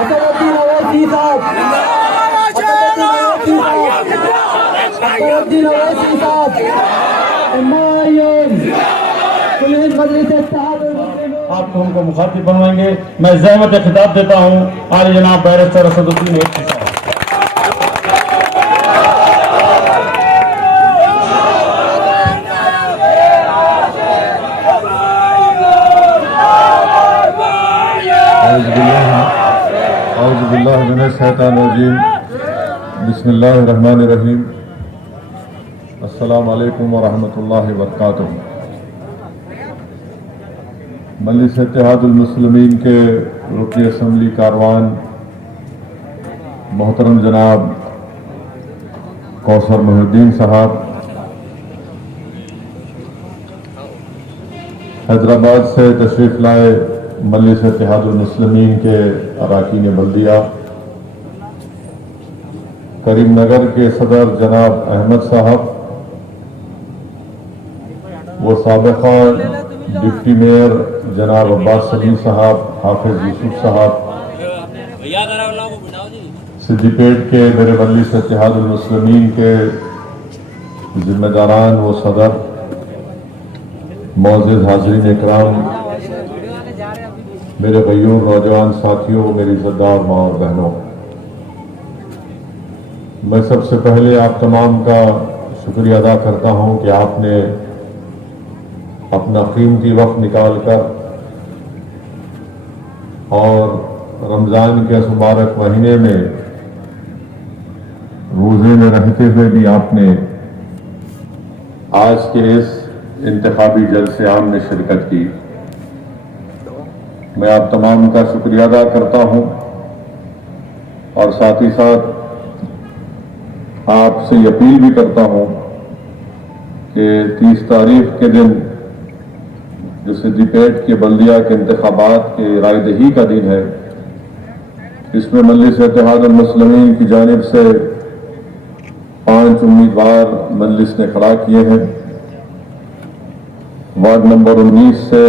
असदुद्दीन अवैसी साहब, असदुद्दीन अवैसी साहब, हुमायूं, पुलिस मजलिस इत्तेहाद आपको उनको मुखातिब बनवाएंगे। मैं ज़हमत खिताब देता हूँ आले जनाब बैरिस्टर असदुद्दीन अवैसी साहब। बिस्मिल्लाहिर्रहमानिर्रहीम। अस्सलामु अलैकुम वरहमतुल्लाहि वबरकातुहू। मजलिस इत्तेहादुल मुस्लिमीन के रुकन असम्बली कारवान मोहतरम जनाब कौसर मोहिउद्दीन साहब, हैदराबाद से तशरीफ़ लाए मजलिस इत्तेहादुल मुस्लिमीन के अरकान बल्दिया, करीमनगर के सदर जनाब अहमद साहब, वो साबिक़ा डिप्टी मेयर जनाब अब्बास सलीम साहब, हाफिज यूसुफ साहब, सिद्दीपेट के मेरे मजलिस इत्तेहादुल मुस्लिमीन के जिम्मेदारान व सदर, मौजूद हाज़रीन इकराम, मेरे गयूर नौजवान साथियों, मेरी इज़्ज़तदार माँ और बहनों, मैं सबसे पहले आप तमाम का शुक्रिया अदा करता हूँ कि आपने अपना कीमती वक्त निकाल कर और रमज़ान के इस मुबारक महीने में रोज़े में रहते हुए भी आपने आज के इस इंतखाबी जलसे आम में शिरकत की। मैं आप तमाम का शुक्रिया अदा करता हूँ और साथ ही साथ आपसे अपील भी करता हूँ कि 30 तारीख के दिन जो सिद्दीपेट के बल्दिया के इंतखाबात के रायदही का दिन है, इसमें मजलिस इत्तेहादुल मुस्लिमीन की जानिब से 5 उम्मीदवार मजलिस ने खड़ा किए हैं। वार्ड नंबर 19 से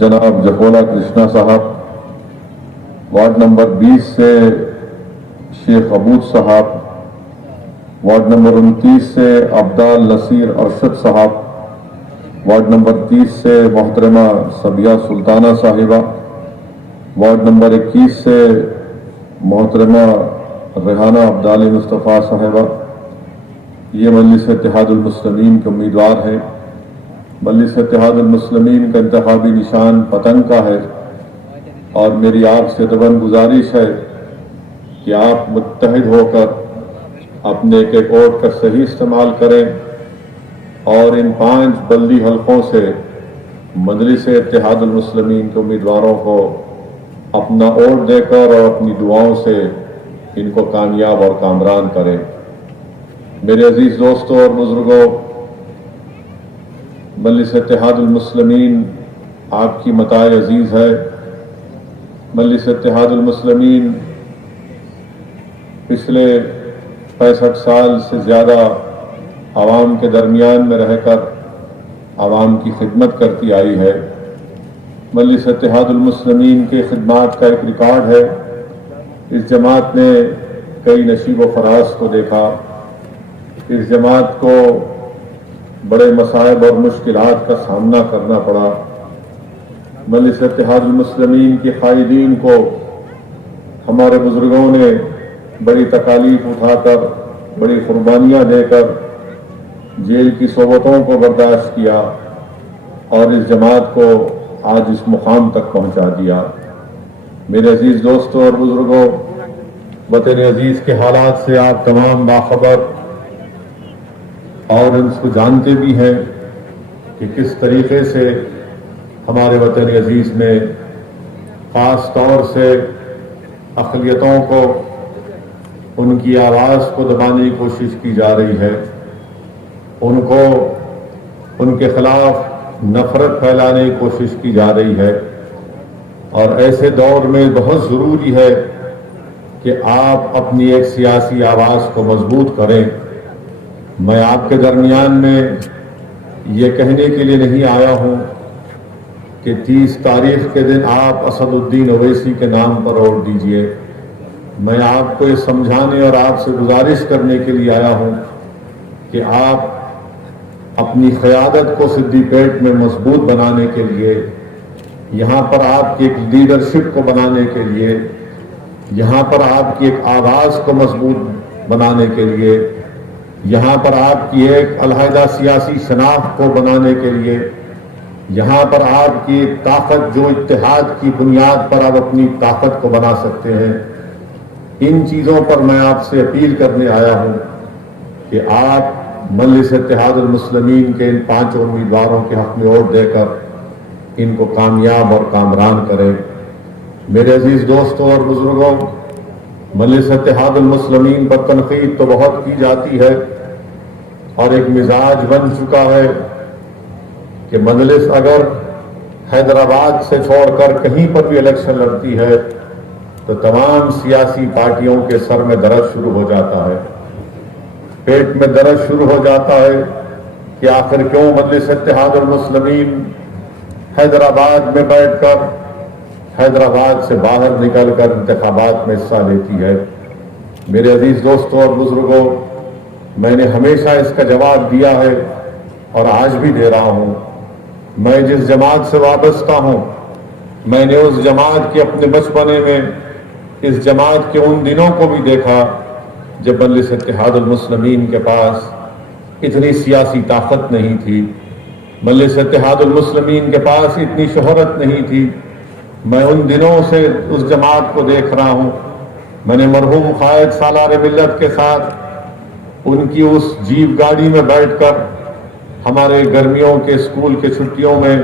जनाब जफोला कृष्णा साहब, वार्ड नंबर 20 से शेख अबूद साहब, वार्ड नंबर 29 से अब्दाल नसीर अरशद साहब, वार्ड नंबर 30 से मोहतरमा सबिया सुल्ताना साहिबा, वार्ड नंबर 21 से मोहतरमा रेहाना अब्दाली मुस्तफ़ा साहिबा। ये मजलिस इत्तेहादुल मुस्लिमीन के उम्मीदवार हैं। मजलिस इत्तेहादुल मुस्लिमीन का इंतखाबी निशान पतंग का है और मेरी आपसे तबन गुजारिश है कि आप मुत्तहिद होकर अपने एक वोट का सही इस्तेमाल करें और इन 5 बल्दी हलकों से मजलिस इत्तेहादुल मुस्लिमीन के उम्मीदवारों को अपना वोट देकर और अपनी दुआओं से इनको कामयाब और कामरान करें। मेरे अजीज दोस्तों और बुजुर्गों, मजलिस इत्तेहादुल मुस्लिमीन आपकी मताए अजीज है। मजलिस इत्तेहादुल मुस्लिमीन पिछले 65 साल से ज़्यादा आवाम के दरमियान में रहकर आवाम की खिदमत करती आई है। मजलिस इत्तेहादुल मुस्लिमीन के खिदमात का एक रिकॉर्ड है। इस जमात ने कई नशीब व फराज को देखा। इस जमात को बड़े मसाइब और मुश्किलात का सामना करना पड़ा। मजलिस इत्तेहादुल मुस्लिमीन के कायदीन को हमारे बुजुर्गों ने बड़ी तकालीफ उठाकर, बड़ी कुर्बानियाँ देकर जेल की सोबतों को बर्दाश्त किया और इस जमात को आज इस मुकाम तक पहुंचा दिया। मेरे अजीज दोस्तों और बुजुर्गों, वतन अजीज के हालात से आप तमाम बाखबर और इसको जानते भी हैं कि किस तरीके से हमारे वतन अजीज में खास तौर से अक़लियतों को, उनकी आवाज़ को दबाने की कोशिश की जा रही है, उनको उनके खिलाफ नफरत फैलाने की कोशिश की जा रही है। और ऐसे दौर में बहुत ज़रूरी है कि आप अपनी एक सियासी आवाज़ को मजबूत करें। मैं आपके दरमियान में ये कहने के लिए नहीं आया हूँ कि 30 तारीख के दिन आप असदुद्दीन ओवैसी के नाम पर वोट दीजिए। मैं आपको ये समझाने और आपसे गुजारिश करने के लिए आया हूं कि आप अपनी क़यादत को सिद्दीपेट में मजबूत बनाने के लिए, यहाँ पर आपकी एक लीडरशिप को बनाने के लिए, यहाँ पर आपकी एक आवाज़ को मजबूत बनाने के लिए, यहाँ पर आपकी एक अलहदा सियासी शनाख्त को बनाने के लिए, यहाँ पर आपकी एक ताकत जो इत्तेहाद की बुनियाद पर आप अपनी ताकत को बना सकते हैं, इन चीज़ों पर मैं आपसे अपील करने आया हूँ कि आप मजलिस इत्तेहादुल मुस्लिमीन के इन 5 उम्मीदवारों के हक में वोट देकर इनको कामयाब और कामरान करें। मेरे अजीज दोस्तों और बुजुर्गों, मजलिस इत्तेहादुल मुस्लिमीन पर तनकीद तो बहुत की जाती है और एक मिजाज बन चुका है कि मजलिस अगर हैदराबाद से छोड़कर कहीं पर भी इलेक्शन लड़ती है तो तमाम सियासी पार्टियों के सर में दर्द शुरू हो जाता है, पेट में दर्द शुरू हो जाता है कि आखिर क्यों मजलिस इत्तेहादुल मुस्लिमीन हैदराबाद में बैठकर हैदराबाद से बाहर निकलकर इंतखाबात में हिस्सा लेती है। मेरे अजीज दोस्तों और बुजुर्गों, मैंने हमेशा इसका जवाब दिया है और आज भी दे रहा हूं। मैं जिस जमात से वाबस्ता हूं, मैंने उस जमात के अपने बचपने में इस जमात के उन दिनों को भी देखा जब मजलिस इत्तेहादुल मुस्लिमीन के पास इतनी सियासी ताकत नहीं थी, मजलिस इत्तेहादुल मुस्लिमीन के पास इतनी शोहरत नहीं थी। मैं उन दिनों से उस जमात को देख रहा हूं। मैंने मरहूम कायद सालार मिल्लत के साथ उनकी उस जीप गाड़ी में बैठकर हमारे गर्मियों के स्कूल के छुट्टियों में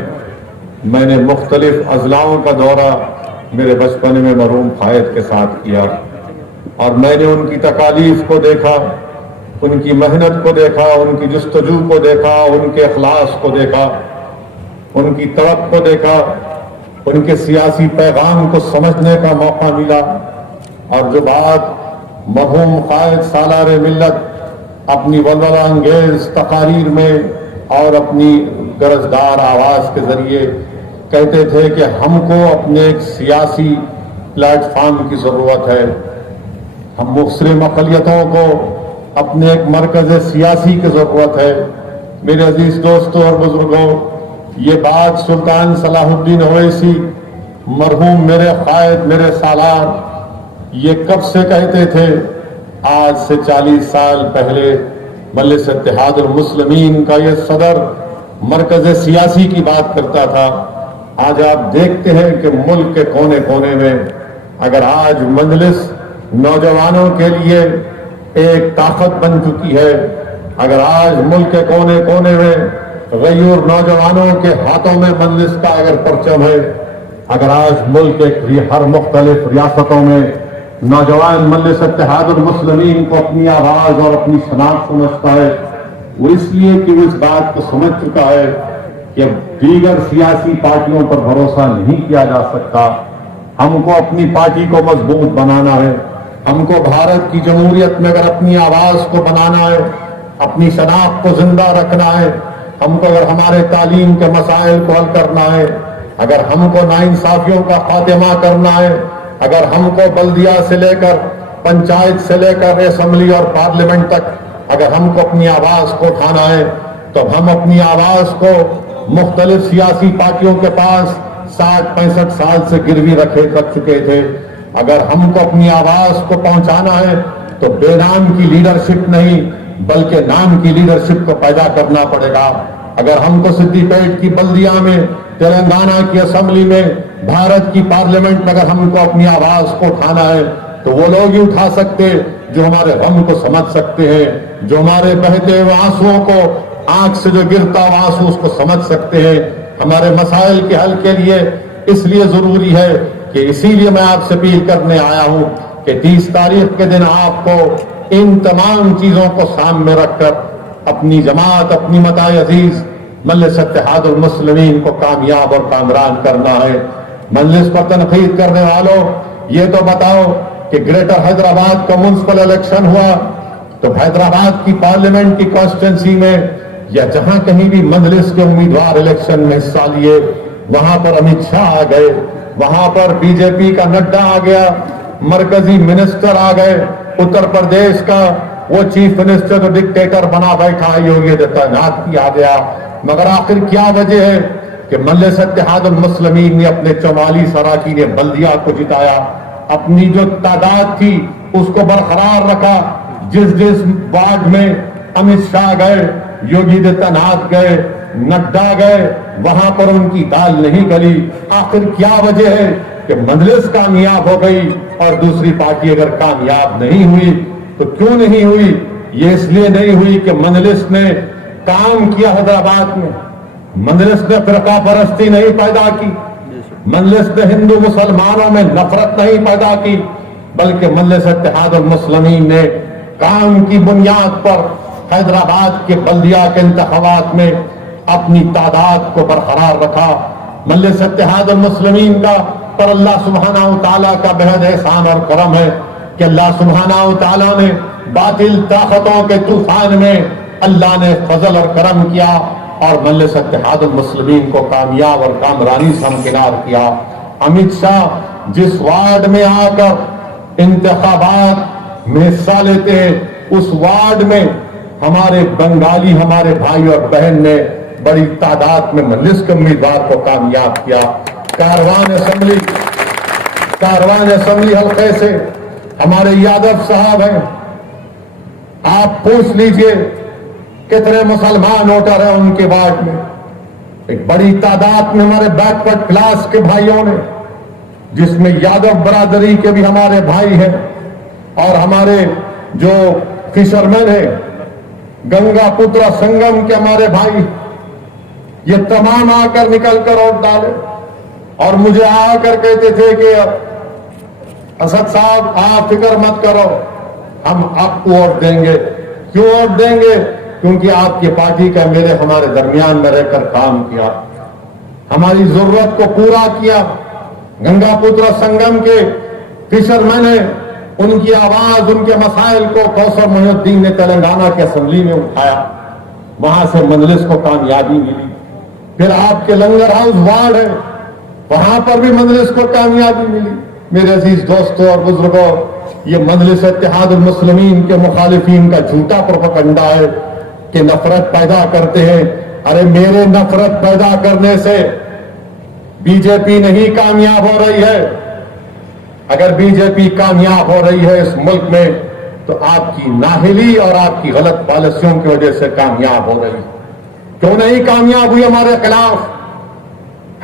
मैंने मुख्तलिफ अजलाओं का दौरा मेरे बचपन में मरहूम कायद के साथ किया और मैंने उनकी तकालीफ को देखा, उनकी मेहनत को देखा, उनकी जुस्तजू को देखा, उनके अखलास को देखा, उनकी तड़प को देखा, उनके सियासी पैगाम को समझने का मौका मिला। और जो बात मरहूम कायद सालार मिल्लत अपनी वलवला अंगेज तकारीर में और अपनी गरजदार आवाज के जरिए कहते थे कि हमको अपने एक सियासी प्लेटफॉर्म की जरूरत है, हम मुख्तलिफ अक़लियतों को अपने एक मरकज सियासी की जरूरत है। मेरे अजीज दोस्तों और बुजुर्गों, ये बात सुल्तान सलाहुद्दीन ओवैसी मरहूम मेरे कायद मेरे सालार ये कब से कहते थे? आज से 40 साल पहले मजलिस इत्तेहादुल मुस्लिमीन का ये सदर मरकज सियासी की बात करता था। आज आप देखते हैं कि मुल्क के कोने कोने में अगर आज मजलिस नौजवानों के लिए एक ताकत बन चुकी है, अगर आज मुल्क के कोने कोने में गयूर नौजवानों के हाथों में मजलिस का अगर परचम है, अगर आज मुल्क के हर मुख्तलिफ रियासतों में नौजवान मजलिस इत्तेहादुल मुस्लिमीन को अपनी आवाज और अपनी शनाख्त समझता है, वो इसलिए कि वो इस बात को समझ चुका है कि अब दीगर सियासी पार्टियों पर भरोसा नहीं किया जा सकता। हमको अपनी पार्टी को मजबूत बनाना है, हमको भारत की जमहूरियत में अगर अपनी आवाज को बनाना है, अपनी शनाख्त को जिंदा रखना है, हमको अगर हमारे तालीम के मसाइल को हल करना है, अगर हमको नाइंसाफियों का खात्मा करना है, अगर हमको बल्दिया से लेकर पंचायत से लेकर असेंबली और पार्लियामेंट तक अगर हमको अपनी आवाज को उठाना है, तो हम अपनी आवाज को मुख्तलिफ सियासी पार्टियों के पास 60-65 साल से गिरवी रख चुके थे। अगर हमको अपनी आवाज को पहुंचाना है तो बेनाम की लीडरशिप नहीं बल्कि नाम की लीडरशिप को पैदा करना पड़ेगा। अगर हमको सिद्दीपेट की बल्दिया में, तेलंगाना की असेंबली में, भारत की पार्लियामेंट में अगर हमको अपनी आवाज को उठाना है तो वो लोग ही उठा सकते जो हमारे गम को समझ सकते हैं, जो हमारे बहते हुए आंसुओं को, आंख से जो गिरता हुआ आंसू उसको समझ सकते हैं। हमारे मसाइल के हल के लिए इसलिए जरूरी है कि इसीलिए मैं आपसे अपील करने आया हूं कि 30 तारीख के दिन आपको इन तमाम चीजों को सामने रखकर अपनी जमात, अपनी मताए अजीज मजलिस इत्तेहादुल मुस्लिमीन को कामयाब और कामरान करना है। मजलिस पर तनकीद करने वालों, ये तो बताओ कि ग्रेटर हैदराबाद का म्युनिसिपल इलेक्शन हुआ तो हैदराबाद की पार्लियामेंट की कॉन्स्टिट्यूंसी में या जहां कहीं भी मजलिस के उम्मीदवार इलेक्शन में हिस्सा लिए, वहां पर अमित शाह आ गए, वहां पर बीजेपी का नड्डा आ गया, मरकजी मिनिस्टर आ गए, उत्तर प्रदेश का वो चीफ मिनिस्टर तो डिक्टेटर बना बैठा योगी आदित्यनाथ की आ गया। मगर आखिर क्या वजह है कि मजलिस इत्तेहादुल मुस्लिमीन ने अपने 44 अराकीन बल्दिया को जिताया, अपनी जो तादाद थी उसको बरकरार रखा। जिस जिस वार्ड में अमित शाह गए, योगी आदित्यनाथ गए, नड्डा गए, वहां पर उनकी दाल नहीं गली। आखिर क्या वजह है कि मजलिस कामयाब हो गई और दूसरी पार्टी अगर कामयाब नहीं हुई तो क्यों नहीं हुई? ये इसलिए नहीं हुई कि मजलिस ने काम किया हैदराबाद में, मजलिस ने फिरका परस्ती नहीं पैदा की, मजलिस ने हिंदू मुसलमानों में नफरत नहीं पैदा की, बल्कि मजलिस इत्तेहादुल मुस्लिमीन ने काम की बुनियाद पर हैदराबाद के बल्दिया के इंतखाबात में अपनी तादाद को बरकरार रखा। मजलिस इत्तेहादुल मुस्लिमीन का पर अल्लाह सुब्हानहू तआला का बेहद एहसान और करम है कि अल्लाह सुब्हानहू तआला ने बातिल ताकतों के तूफान में अल्लाह ने फजल और करम किया और मजलिस इत्तेहादुल मुस्लिमीन को कामयाब और कामरानी से हमकिनार किया। अमित शाह जिस वार्ड में आकर इंतखाबात में हिस्सा लेते हैं, उस वार्ड में हमारे बंगाली हमारे भाई और बहन ने बड़ी तादाद में मजलिस के उम्मीदवार को कामयाब किया। कारवान असम्बली हल्के से हमारे यादव साहब हैं, आप पूछ लीजिए कितने मुसलमान वोटर हैं उनके वार्ड में। एक बड़ी तादाद में हमारे बैकवर्ड क्लास के भाइयों ने, जिसमें यादव बरादरी के भी हमारे भाई हैं और हमारे जो फिशरमैन हैं, गंगा पुत्र संगम के हमारे भाई, ये तमाम आकर निकल कर वोट डाले और मुझे आकर कहते थे कि असद साहब आप फिक्र मत करो, हम आपको वोट देंगे। क्यों वोट देंगे? क्योंकि आपकी पार्टी का मेरे हमारे दरमियान में रहकर काम किया, हमारी जरूरत को पूरा किया। गंगा पुत्र संगम के फिशरमैन है, उनकी आवाज उनके मसाइल को कौसर मोहिउद्दीन ने तेलंगाना की असेंबली में उठाया, वहां से मजलिस को कामयाबी मिली। फिर आपके लंगर हाउस वार्ड है, वहां पर भी मजलिस को कामयाबी मिली। मेरे अजीज दोस्तों और बुजुर्गों, ये मजलिस इत्तेहादुल मुस्लिमीन के मुखालिफिन का झूठा प्रोपेगेंडा है कि नफरत पैदा करते हैं। अरे मेरे नफरत पैदा करने से बीजेपी नहीं कामयाब हो रही है। अगर बीजेपी कामयाब हो रही है इस मुल्क में तो आपकी नाहिली और आपकी गलत पॉलिसियों की वजह से कामयाब हो रही है। क्यों नहीं कामयाब हुई हमारे खिलाफ?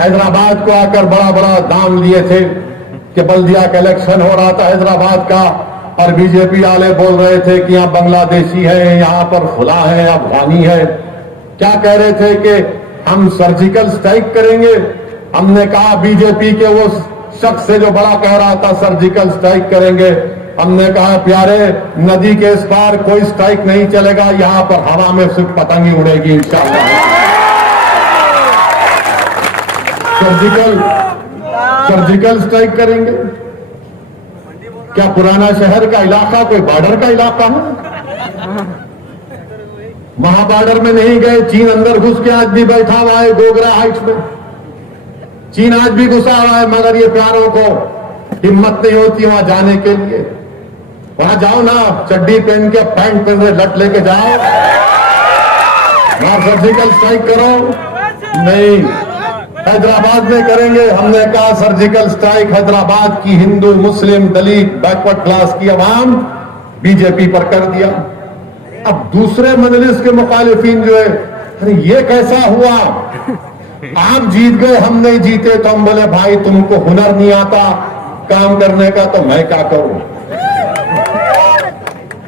हैदराबाद को आकर बड़ा बड़ा दाम लिए थे कि बल्दिया का इलेक्शन हो रहा था हैदराबाद का, और बीजेपी वाले बोल रहे थे कि यहाँ बांग्लादेशी है, यहाँ पर फुला है, अफगानी है। क्या कह रहे थे कि हम सर्जिकल स्ट्राइक करेंगे। हमने कहा बीजेपी के वो शख्स से जो बड़ा कह रहा था सर्जिकल स्ट्राइक करेंगे, हमने कहा प्यारे नदी के इस पार कोई स्ट्राइक नहीं चलेगा, यहाँ पर हवा में सिर्फ पतंगी उड़ेगी इंशाअल्लाह। सर्जिकल स्ट्राइक करेंगे। क्या पुराना शहर का इलाका कोई बॉर्डर का इलाका है? वहां बॉर्डर में नहीं गए, चीन अंदर घुस के आज भी बैठा हुआ है गोगरा हाइट्स में, चीन आज भी घुसा हुआ है, मगर ये प्यारों को हिम्मत नहीं होती वहां जाने के लिए। वहां जाओ ना, चड्डी पहन के पैंट पहन के लट लेके जाओ, वहां सर्जिकल स्ट्राइक करो। नहीं, हैदराबाद में करेंगे। हमने कहा सर्जिकल स्ट्राइक हैदराबाद की हिंदू मुस्लिम दलित बैकवर्ड क्लास की आवाम बीजेपी पर कर दिया। अब दूसरे मजलिस के मुखालिफिन जो है, अरे ये कैसा हुआ, आप जीत गए हम नहीं जीते, तो हम बोले भाई तुमको हुनर नहीं आता काम करने का तो मैं क्या करूं।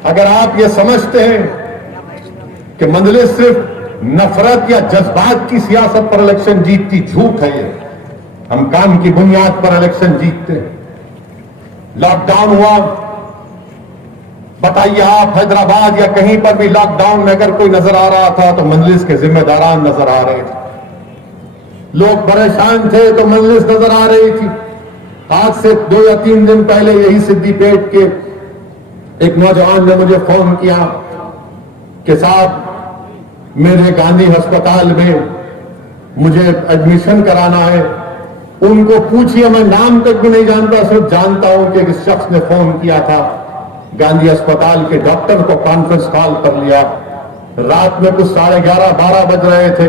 अगर आप ये समझते हैं कि मजलिस सिर्फ नफरत या जज्बात की सियासत पर इलेक्शन जीतती, झूठ है ये। हम काम की बुनियाद पर इलेक्शन जीतते हैं। लॉकडाउन हुआ, बताइए आप हैदराबाद या कहीं पर भी लॉकडाउन में अगर कोई नजर आ रहा था तो मजलिस के जिम्मेदारान नजर आ रहे थे। लोग परेशान थे तो मजलिस नजर आ रही थी। आज से 2 या 3 दिन पहले यही सिद्दीपेट के एक नौजवान ने मुझे फोन किया कि साहब मेरे गांधी अस्पताल में मुझे एडमिशन कराना है, उनको पूछिए, मैं नाम तक भी नहीं जानता, सिर्फ जानता हूं कि इस शख्स ने फोन किया था, गांधी अस्पताल के डॉक्टर को कॉन्फ्रेंस कॉल कर लिया, रात में कुछ 11:30-12 बज रहे थे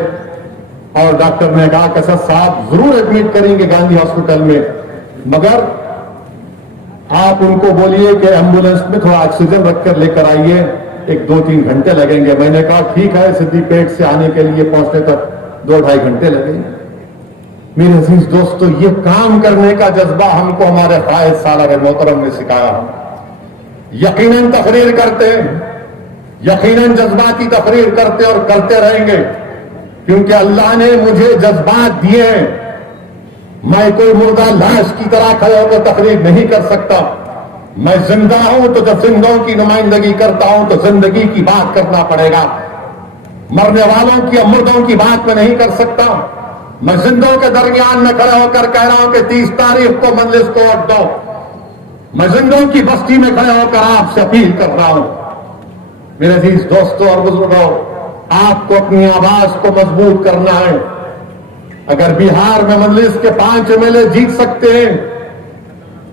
और डॉक्टर ने कहा कि सर साहब जरूर एडमिट करेंगे गांधी हॉस्पिटल में, मगर आप उनको बोलिए कि एम्बुलेंस में थोड़ा ऑक्सीजन रखकर लेकर आइए, 1-2-3 घंटे लगेंगे। मैंने कहा ठीक है, सिद्दीपेट से आने के लिए पहुंचने तक 2-2.5 घंटे लगेंगे। मेरे अजीज दोस्तों, ये काम करने का जज्बा हमको हमारे कायद सालार मोहतरम ने सिखाया। यकीनन तकरीर करते हैं, यकीनन जज्बाती तकरीर करते और करते रहेंगे, क्योंकि अल्लाह ने मुझे जज्बात दिए हैं। मैं कोई मुर्दा लाश की तरह खड़े होकर तकरीर नहीं कर सकता। मैं जिंदा हूं तो जब जिंदों की नुमाइंदगी करता हूं तो जिंदगी की बात करना पड़ेगा। मरने वालों की या मुर्दों की बात मैं नहीं कर सकता। मैं जिंदों के दरमियान में खड़ा होकर कह रहा हूं कि 30 तारीख को मजलिस को वोट दो। मैं जिंदों की बस्ती में खड़े होकर आपसे अपील कर रहा हूं। मेरे अजीज दोस्तों और बुजुर्गों, आपको अपनी आवाज को मजबूत करना है। अगर बिहार में मजलिस के 5 MLA जीत सकते हैं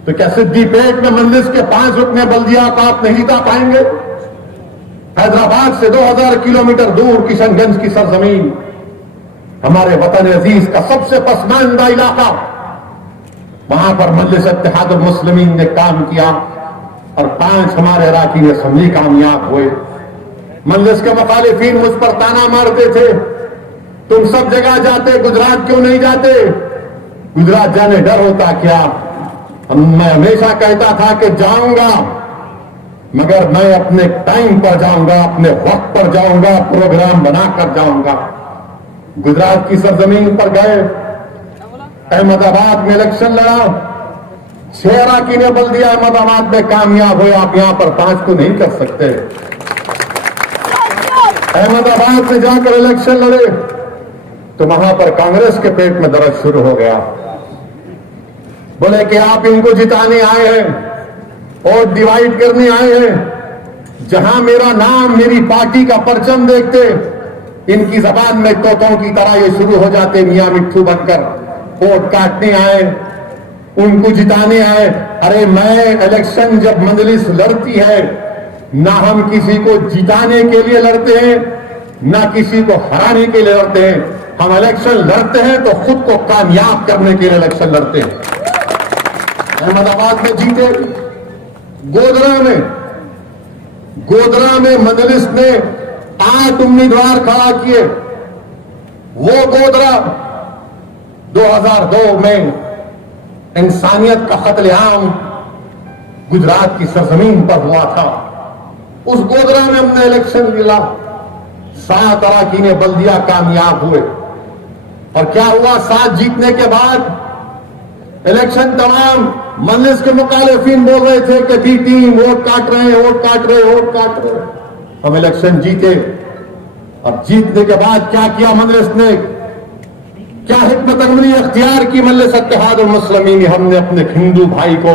तो क्या सिद्दीपेट में मजलिस के 5 रुकने बल्दिया को आप नहीं जिता पाएंगे? हैदराबाद से 2000 किलोमीटर दूर किशनगंज की सरजमीन, हमारे वतन अजीज का सबसे पसमानदा इलाका, वहां पर मजलिस इत्तेहादुल मुस्लिमीन ने काम किया और 5 हमारे अराकीन असम्बली कामयाब हुए। मजलिस के मुखालिफिन मुझ पर ताना मारते थे, तुम सब जगह जाते, गुजरात क्यों नहीं जाते? गुजरात जाने डर होता क्या? मैं हमेशा कहता था कि जाऊंगा, मगर मैं अपने टाइम पर जाऊंगा, अपने वक्त पर जाऊंगा, प्रोग्राम बनाकर जाऊंगा। गुजरात की सरजमीन पर गए, अहमदाबाद में इलेक्शन लड़ा, 6 अराकीन बल्दिया अहमदाबाद में कामयाब हुए। आप यहां पर 5 को नहीं कर सकते। अहमदाबाद में जाकर इलेक्शन लड़े तो वहां पर कांग्रेस के पेट में दर्द शुरू हो गया। बोले कि आप इनको जिताने आए हैं और डिवाइड करने आए हैं। जहां मेरा नाम, मेरी पार्टी का परचम देखते, इनकी जबान में तोतों की तरह ये शुरू हो जाते, मियां मिट्ठू बनकर वोट काटने आए, उनको जिताने आए। अरे मैं इलेक्शन जब मजलिस लड़ती है, ना हम किसी को जिताने के लिए लड़ते हैं, ना किसी को हराने के लिए लड़ते हैं। हम इलेक्शन लड़ते हैं तो खुद को कामयाब करने के लिए इलेक्शन लड़ते हैं। अहमदाबाद में जीते, गोधरा में मजलिस ने 8 उम्मीदवार खड़ा किए। वो गोधरा 2002 में इंसानियत का कत्लेआम गुजरात की सरजमीन पर हुआ था। उस गोधरा में हमने इलेक्शन लड़ा, 7 अराकीन बल्दिया कामयाब हुए। और क्या हुआ? 7 जीतने के बाद इलेक्शन तमाम मजलिस के मुखालिफिन बोल रहे थे कि बी टीम वोट काट रहे हैं, वोट काट रहे हैं, वोट काट रहे हैं। हम इलेक्शन जीते। अब जीतने के बाद क्या किया मजलिस ने? क्या हिकमत अमली अख्तियार की मजलिस इत्तेहादुल मुस्लिमीन? हमने अपने हिंदू भाई को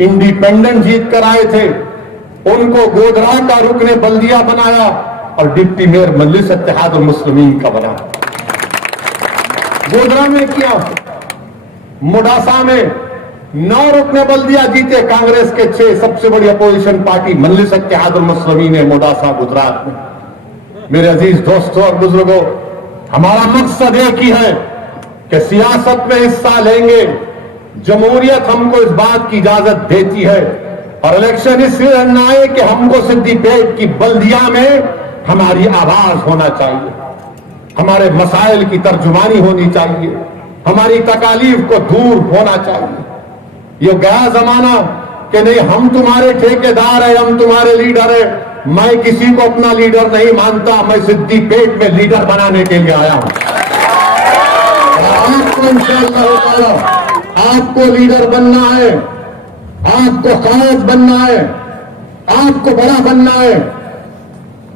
इंडिपेंडेंट जीत कर आए थे, उनको गोधरा का रुकने बल्दिया बनाया और डिप्टी मेयर मजलिस इत्तेहादुल मुस्लिमीन का बना। गोधरा में किया। मोडासा में 9 रुकने बल्दिया जीते कांग्रेस के 6, सबसे बड़ी अपोजिशन पार्टी मजलिस इत्तेहादुल मुस्लिमीन है मोडासा गुजरात में। मेरे अजीज दोस्तों और बुजुर्गों, हमारा मकसद एक ही है कि सियासत में हिस्सा लेंगे। जमहूरियत हमको इस बात की इजाजत देती है और इलेक्शन इसलिए लड़ना है कि हमको सिद्दीपेट की बल्दिया में हमारी आवाज होना चाहिए, हमारे मसाइल की तर्जुमानी होनी चाहिए, हमारी तकालीफ को दूर होना चाहिए। ये गया जमाना कि नहीं हम तुम्हारे ठेकेदार है, हम तुम्हारे लीडर है। मैं किसी को अपना लीडर नहीं मानता, मैं सिद्दीपेट में लीडर बनाने के लिए आया हूं। आपको इंशाअल्लाह आपको लीडर बनना है, आपको खास बनना है, आपको बड़ा बनना है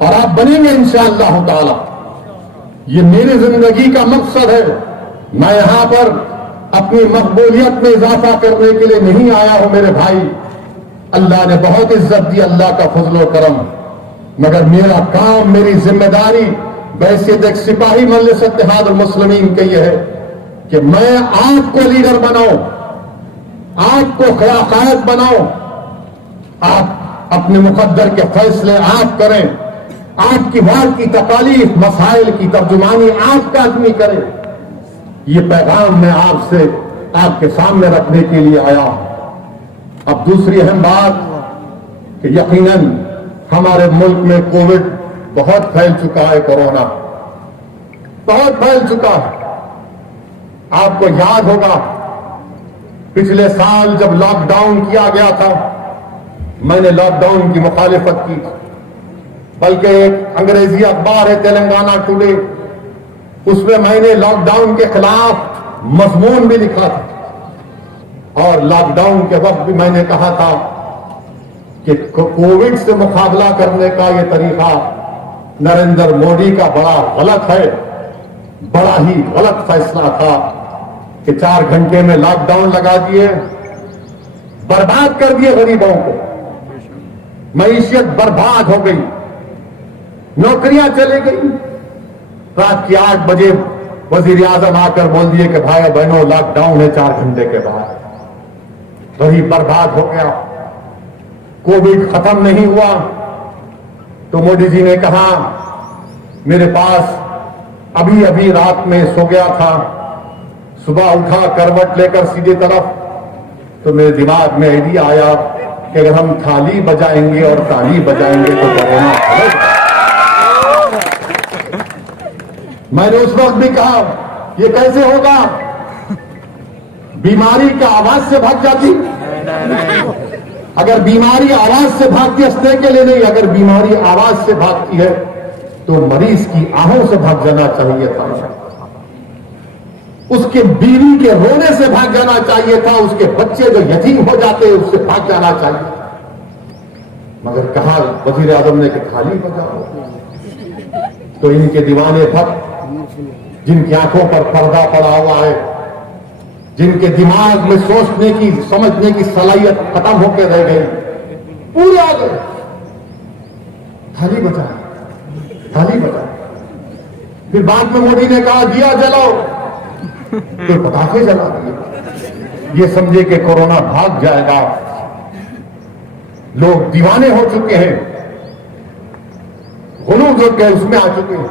और आप बनेंगे इंशाअल्लाह ताला। ये मेरी जिंदगी का मकसद है। मैं यहां पर अपनी मकबूलियत में इजाफा करने के लिए नहीं आया हूं मेरे भाई। अल्लाह ने बहुत इज्जत दी, अल्लाह का फजल और करम, मगर मेरा काम, मेरी जिम्मेदारी बहैसियत एक सिपाही मजलिस इत्तेहाद मुस्लिमीन के ये है कि मैं आपको लीडर बनाऊं, आपको क़यादत बनाऊं, आप अपने मुकद्दर के फैसले आप करें, आपकी वार्ड की तकालीफ मसाइल की तर्जुमानी आपका आदमी करे। ये पैगाम मैं आपसे आपके सामने रखने के लिए आया हूं। अब दूसरी अहम बात कि यकीनन हमारे मुल्क में कोविड बहुत फैल चुका है, कोरोना बहुत फैल चुका है। आपको याद होगा पिछले साल जब लॉकडाउन किया गया था, मैंने लॉकडाउन की मुखालिफत की, बल्कि एक अंग्रेजी अखबार है तेलंगाना टुडे, उसमें मैंने लॉकडाउन के खिलाफ मजमून भी लिखा था। और लॉकडाउन के वक्त भी मैंने कहा था कि कोविड से मुकाबला करने का यह तरीका नरेंद्र मोदी का बड़ा गलत है, बड़ा ही गलत फैसला था कि 4 घंटे में लॉकडाउन लगा दिए, बर्बाद कर दिए गरीबों को, मईशत बर्बाद हो गई, नौकरियां चली गई। रात की 8 बजे वजीर आजम आकर बोल दिए कि भाई बहनों लॉकडाउन है 4 घंटे के बाद, गरीब बर्बाद हो गया। कोविड खत्म नहीं हुआ तो मोदी जी ने कहा मेरे पास अभी अभी रात में सो गया था, सुबह उठा करवट लेकर सीधे तरफ तो मेरे दिमाग में आइडिया आया कि अगर हम थाली बजाएंगे और ताली बजाएंगे तो कोरोना फैलेगा। मैंने उस वक्त भी कहा ये कैसे होगा, बीमारी का आवाज से भाग जाती, अगर बीमारी आवाज से भागती हंसने के लिए नहीं, अगर बीमारी आवाज से भागती है तो मरीज की आहों से भाग जाना चाहिए था, उसके बीवी के रोने से भाग जाना चाहिए था, उसके बच्चे जो यतीम हो जाते हैं उससे भाग जाना चाहिए। मगर कहा वजीर आजम ने कि थाली बजाओ, तो इनके दीवाने भक्त जिनकी आंखों पर पर्दा पड़ा हुआ है, जिनके दिमाग में सोचने की समझने की सलाहियत खत्म होकर रह गई, पूरे आ गए थाली बजाओ थाली बजाओ। फिर बाद में मोदी ने कहा दिया जलाओ, तो पटाखे जला दिए, ये समझे कि कोरोना भाग जाएगा। लोग दीवाने हो चुके हैं, गुलूब जो के उसमें आ चुके हैं।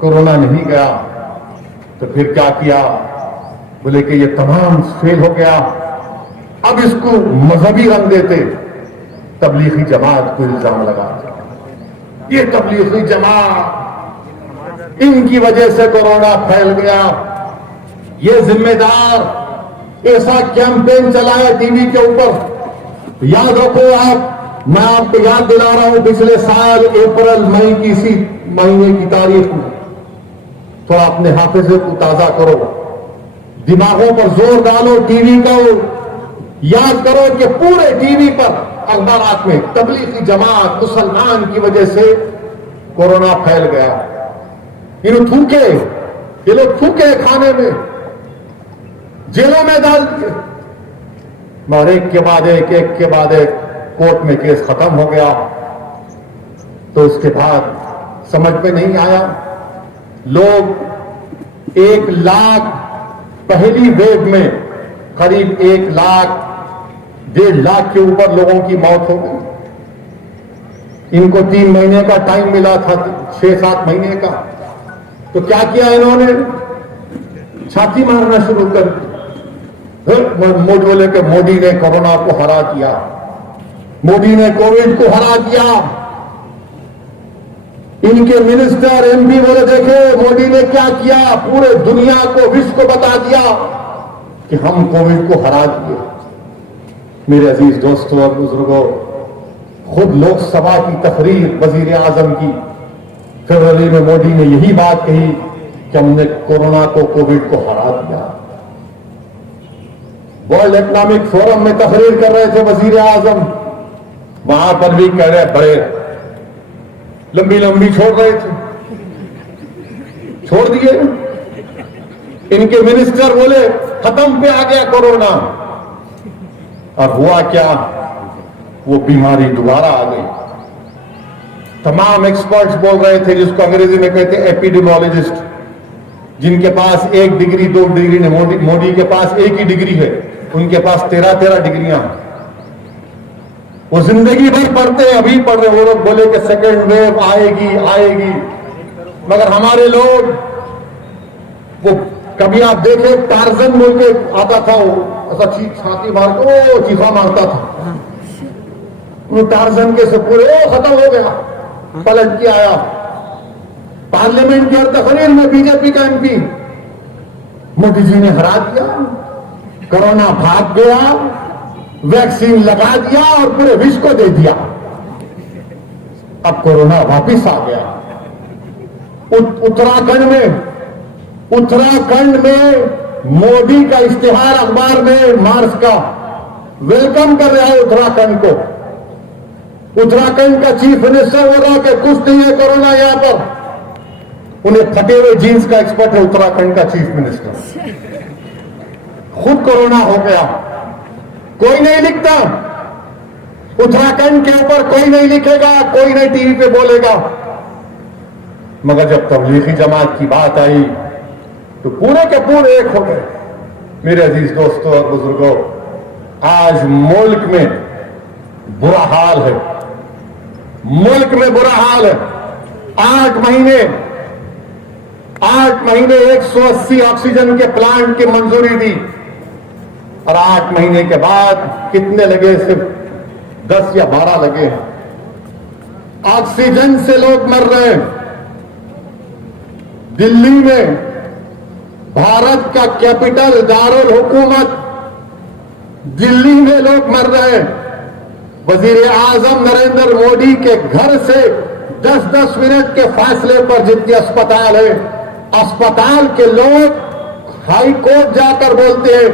कोरोना नहीं गया तो फिर क्या किया, बोले कि ये तमाम फेल हो गया, अब इसको मजहबी रंग देते, तबलीगी जमात को इल्जाम लगा, ये तबलीगी जमात इनकी वजह से कोरोना फैल गया, ये जिम्मेदार, ऐसा कैंपेन चलाया टीवी के ऊपर। याद रखो आप, मैं आपको याद दिला रहा हूं पिछले साल अप्रैल मई की इसी महीने की तारीख में, थोड़ा अपने हाफिजे को ताजा करो, दिमागों पर जोर डालो, टीवी का याद करो कि पूरे टीवी पर अखबारात में तबलीगी जमात मुसलमान की वजह से कोरोना फैल गया। ये लोग थूके खाने में, जेलों में डाल दिए, मगर एक के बाद एक कोर्ट में केस खत्म हो गया। तो इसके बाद समझ में नहीं आया, लोग 1 लाख पहली वेव में करीब 1 लाख 1.5 लाख के ऊपर लोगों की मौत हो गई। इनको 3 महीने का टाइम मिला था, 6-7 महीने का, तो क्या किया इन्होंने, छाती मारना शुरू कर दी। बोले कि मोदी ने कोरोना को हरा दिया, मोदी ने कोविड को हरा दिया। इनके मिनिस्टर एमपी बोले देखे मोदी ने क्या किया, पूरे दुनिया को विश्व को बता दिया कि हम कोविड को हरा दिए। मेरे अजीज दोस्तों और बुजुर्गों, खुद लोकसभा की तकरीर वजीर आजम की फरवरी में मोदी ने यही बात कही कि हमने कोरोना को कोविड को हरा दिया। वर्ल्ड इकोनॉमिक फोरम में तकरीर कर रहे थे वजीर आजम, वहां पर भी कह रहे बड़े लंबी लंबी छोड़ रहे थे, छोड़ दिए। इनके मिनिस्टर बोले खत्म पे आ गया कोरोना, और हुआ क्या, वो बीमारी दोबारा आ गई। तमाम एक्सपर्ट्स बोल रहे थे, जिसको अंग्रेजी में कहते हैं एपिडेमियोलॉजिस्ट, जिनके पास 1 डिग्री 2 डिग्री नहीं, मोदी के पास 1 ही डिग्री है, उनके पास 13 डिग्रियां हैं। वो जिंदगी भर पढ़ते हैं, अभी पढ़ रहे। वो लोग बोले कि सेकेंड वेव आएगी आएगी, मगर हमारे लोग, वो कभी आप देखे टार्जन बोल के आता था, वो ऐसा छाती मार के वो चीखा मारता था, वो टार्जन के से पूरे खत्म हो गया, पलट के आया। पार्लियामेंट के तकरीर में बीजेपी का एमपी मोदी जी ने हरा दिया, कोरोना भाग गया, वैक्सीन लगा दिया और पूरे विश्व को दे दिया। अब कोरोना वापिस आ गया। उत्तराखंड में मोदी का इश्तिहार अखबार में मार्च का वेलकम कर रहा है उत्तराखंड को। उत्तराखंड का चीफ मिनिस्टर बोल रहा कि कुछ नहीं है कोरोना यहां पर। उन्हें फटे हुए जीन्स का एक्सपर्ट है उत्तराखंड का चीफ मिनिस्टर। खुद कोरोना हो गया, कोई नहीं लिखता। उत्तराखंड के ऊपर कोई नहीं लिखेगा, कोई नहीं टीवी पे बोलेगा। मगर जब तबलीगी जमात की बात आई तो पूरे के पूरे एक हो गए। मेरे अजीज दोस्तों और बुजुर्गों, आज मुल्क में बुरा हाल है, मुल्क में बुरा हाल है। 8 महीने 180 ऑक्सीजन के प्लांट की मंजूरी दी और 8 महीने के बाद कितने लगे? सिर्फ 10 या 12 लगे हैं। ऑक्सीजन से लोग मर रहे हैं। दिल्ली में भारत का कैपिटल दारुल हुकूमत, दिल्ली में लोग मर रहे हैं। वजीर आजम नरेंद्र मोदी के घर से 10-10 मिनट के फासले पर जितने अस्पताल है, अस्पताल के लोग हाई कोर्ट जाकर बोलते हैं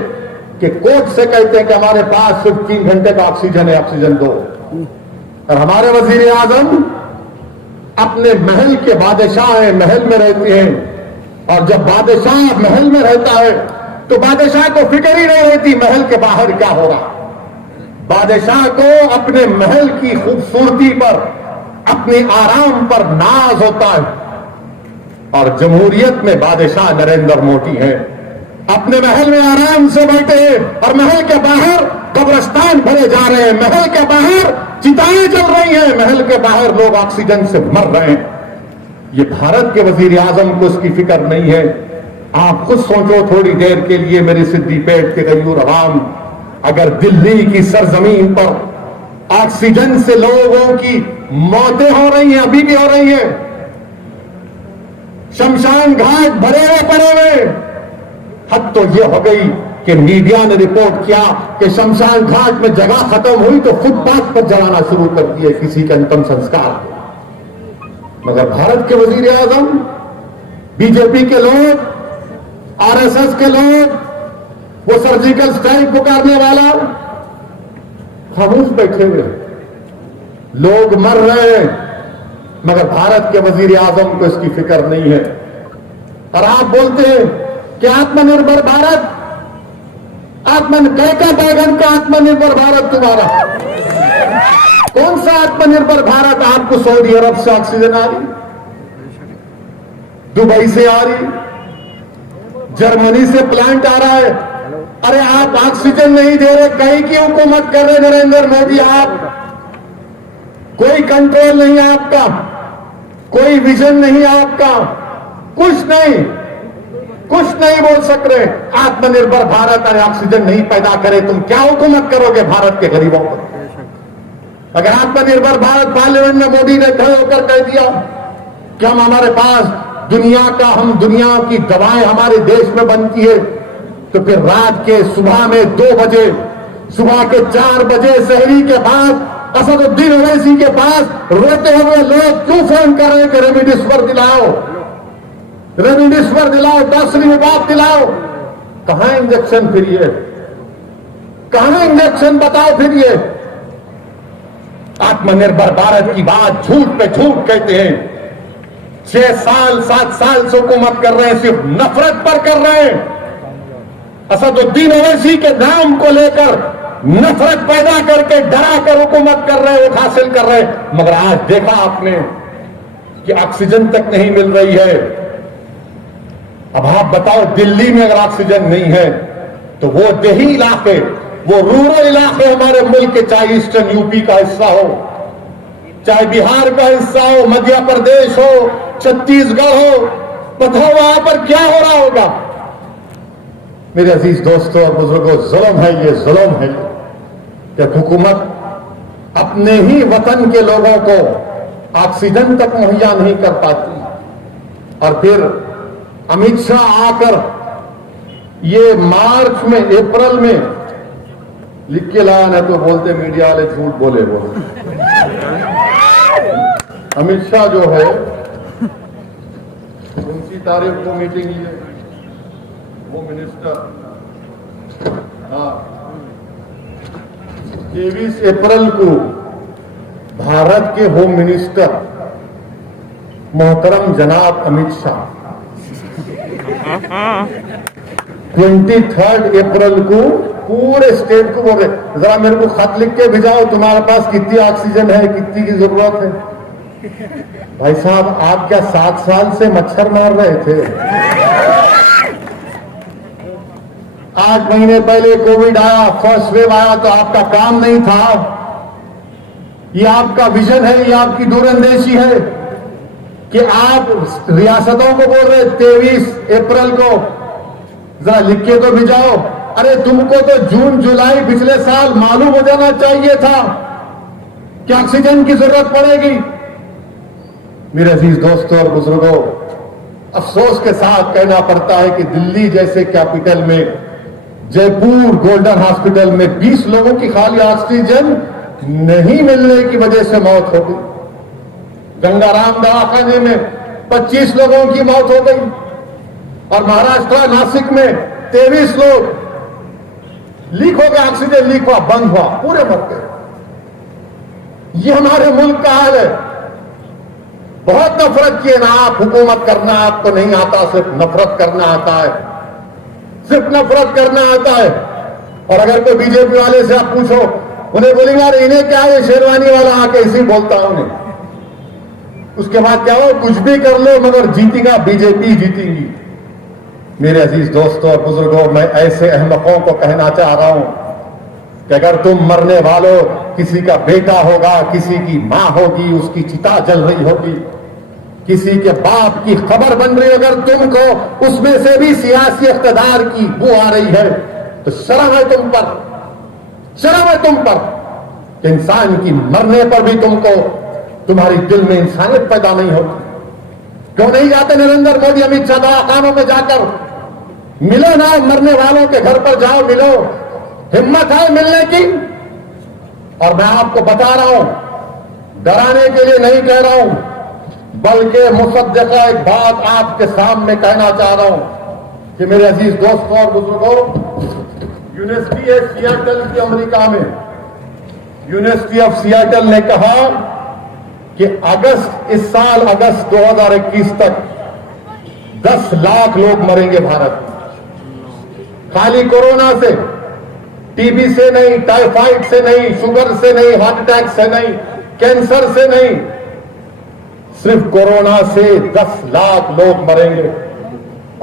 कि कोर्ट से कहते हैं कि हमारे पास सिर्फ 3 घंटे का ऑक्सीजन है, ऑक्सीजन दो। और हमारे वजीर आजम अपने महल के बादशाह हैं, महल में रहते हैं। और जब बादशाह महल में रहता है तो बादशाह को फिक्र ही नहीं रहती महल के बाहर क्या हो रहा। बादशाह को अपने महल की खूबसूरती पर, अपने आराम पर नाज होता है। और जमहूरियत में बादशाह नरेंद्र मोदी हैं, अपने महल में आराम से बैठे हैं और महल के बाहर कब्रिस्तान भरे जा रहे हैं, महल के बाहर चिताएं जल रही हैं, महल के बाहर लोग ऑक्सीजन से मर रहे हैं। ये भारत के वजीर आजम को इसकी फिक्र नहीं है। आप खुद सोचो थोड़ी देर के लिए, मेरी सिद्दी पेट के गयूर अवाम, अगर दिल्ली की सरजमीन पर ऑक्सीजन से लोगों की मौतें हो रही हैं, अभी भी हो रही हैं, शमशान घाट भरे हुए पड़े हुए। हद तो यह हो गई कि मीडिया ने रिपोर्ट किया कि शमशान घाट में जगह खत्म हुई तो फुटपाथ पर जलाना शुरू कर दिए किसी के अंतिम संस्कार। मगर भारत के वजीर आजम, बीजेपी के लोग, आरएसएस के लोग, वो सर्जिकल स्ट्राइक पुकारने वाला खामोश बैठे हुए। लोग मर रहे हैं मगर भारत के वजीर आजम को इसकी फिक्र नहीं है। और आप बोलते हैं कि आत्मनिर्भर भारत, कैका बैगन का आत्मनिर्भर भारत तुम्हारा? कौन सा आत्मनिर्भर भारत? आपको सऊदी अरब से ऑक्सीजन आ रही, दुबई से आ रही, जर्मनी से प्लांट आ रहा है। अरे आप ऑक्सीजन नहीं दे रहे, कहीं की हुकूमत कर रहे नरेंद्र मोदी आप? कोई कंट्रोल नहीं आपका, कोई विजन नहीं आपका, कुछ नहीं बोल सक रहे। आत्मनिर्भर भारत अरे ऑक्सीजन नहीं पैदा करे, तुम क्या हुकूमत करोगे भारत के गरीबों पर? अगर आत्मनिर्भर भारत पार्लियामेंट में मोदी ने खड़े होकर कह दिया कि हमारे पास हम दुनिया की दवाएं हमारे देश में बनती है, तो फिर रात के सुबह में 2 बजे, सुबह के 4 बजे सहरी के बाद असदुद्दीन ओवैसी के पास रोते हुए लोग क्यों फोन कर रहे हैं कि रेमडेसिविर दिलाओ, रेमडेसिविर दिलाओ, टोसिलिजुमैब दिलाओ? कहां इंजेक्शन फिर ये? कहां इंजेक्शन बताओ फिर ये? आत्मनिर्भर भारत की बात झूठ पे झूठ कहते हैं। 6 साल 7 साल से हुकूमत कर रहे हैं, सिर्फ नफरत पर कर रहे हैं। असदुद्दीन ओवैसी के नाम को लेकर नफरत पैदा करके डरा कर हुकूमत कर रहे, वोट हासिल कर रहे। मगर आज देखा आपने कि ऑक्सीजन तक नहीं मिल रही है। अब आप बताओ, दिल्ली में अगर ऑक्सीजन नहीं है तो वो देही इलाके, वो रूरल इलाके हमारे मुल्क के, चाहे ईस्टर्न यूपी का हिस्सा हो, चाहे बिहार का हिस्सा हो, मध्य प्रदेश हो, छत्तीसगढ़ हो, बताओ वहां पर क्या हो रहा होगा। मेरे अजीज दोस्तों और बुजुर्गों, जुल्म है ये, जुल्म है कि हुकूमत अपने ही वतन के लोगों को ऑक्सीजन तक मुहैया नहीं कर पाती। और फिर अमित शाह आकर ये मार्च में, अप्रैल में लिख के लाया, ना तो बोलते मीडिया वाले झूठ बोले। अमित शाह जो है, उनकी तारीख को मीटिंग लिए होम मिनिस्टर, हाँ 23 अप्रैल को भारत के होम मिनिस्टर मोहतरम जनाब अमित शाह 23 अप्रैल को पूरे स्टेट को बोल रहे, जरा मेरे को खत लिख के भिजाओ तुम्हारे पास कितनी ऑक्सीजन है, कितनी की जरूरत है। भाई साहब, आप क्या 7 साल से मच्छर मार रहे थे? 8 महीने पहले कोविड आया, फर्स्ट वेव आया, तो आपका काम नहीं था। ये आपका विजन है, ये आपकी दूरंदेशी है कि आप रियासतों को बोल रहे 23 अप्रैल को जरा लिख के तो भिजाओ। अरे तुमको तो जून जुलाई पिछले साल मालूम हो जाना चाहिए था कि ऑक्सीजन की जरूरत पड़ेगी। मेरे अजीज दोस्तों और बुजुर्गों, अफसोस के साथ कहना पड़ता है कि दिल्ली जैसे कैपिटल में, जयपुर गोल्डन हॉस्पिटल में 20 लोगों की खाली ऑक्सीजन नहीं मिलने की वजह से मौत हो गई। गंगाराम दवाखाने में 25 लोगों की मौत हो गई। और महाराष्ट्र नासिक में 23 लोग लीक हो गया, ऑक्सीजन लीक हुआ, बंद हुआ, पूरे मर गए। ये हमारे मुल्क का हाल है। बहुत नफरत किए ना आप, हुकूमत करना आपको नहीं आता, सिर्फ नफरत करना आता है, सिर्फ नफरत करना आता है। और अगर कोई बीजेपी वाले से आप पूछो, उन्हें बोलेंगे अरे इन्हें क्या, ये शेरवानी वाला आके इसी बोलता हूं उन्हें। उसके बाद क्या हो, कुछ भी कर लो मगर जीतेगा बीजेपी, जीतेगी। मेरे अजीज दोस्तों और बुजुर्गों, मैं ऐसे अहमकों को कहना चाह रहा हूं कि अगर तुम मरने वालों, किसी का बेटा होगा, किसी की मां होगी, उसकी चिता जल रही होगी, किसी के बाप की खबर बन रही, अगर तुमको उसमें से भी सियासी इख्तिदार की बू आ रही है, तो शर्म है तुम पर, शर्म है तुम पर कि इंसान की मरने पर भी तुमको, तुम्हारी दिल में इंसानियत पैदा नहीं होती। क्यों नहीं जाते नरेंद्र मोदी अमित शाह दवाखानों में जाकर मिलो ना, मरने वालों के घर पर जाओ, मिलो, हिम्मत है मिलने की। और मैं आपको बता रहा हूं, डराने के लिए नहीं कह रहा हूं, बल्कि मुसद्दिक़ा एक बात आपके सामने कहना चाह रहा हूं कि मेरे अजीज दोस्तों और बुजुर्गों, यूनिवर्सिटी ऑफ सियाटल की अमेरिका में, यूनिवर्सिटी ऑफ सियाटल ने कहा कि अगस्त, इस साल अगस्त 2021 तक 10 लाख लोग मरेंगे भारत में, खाली कोरोना से, टीबी से नहीं, टाइफाइड से नहीं, शुगर से नहीं, हार्ट अटैक से नहीं, कैंसर से नहीं, सिर्फ कोरोना से 10 लाख लोग मरेंगे।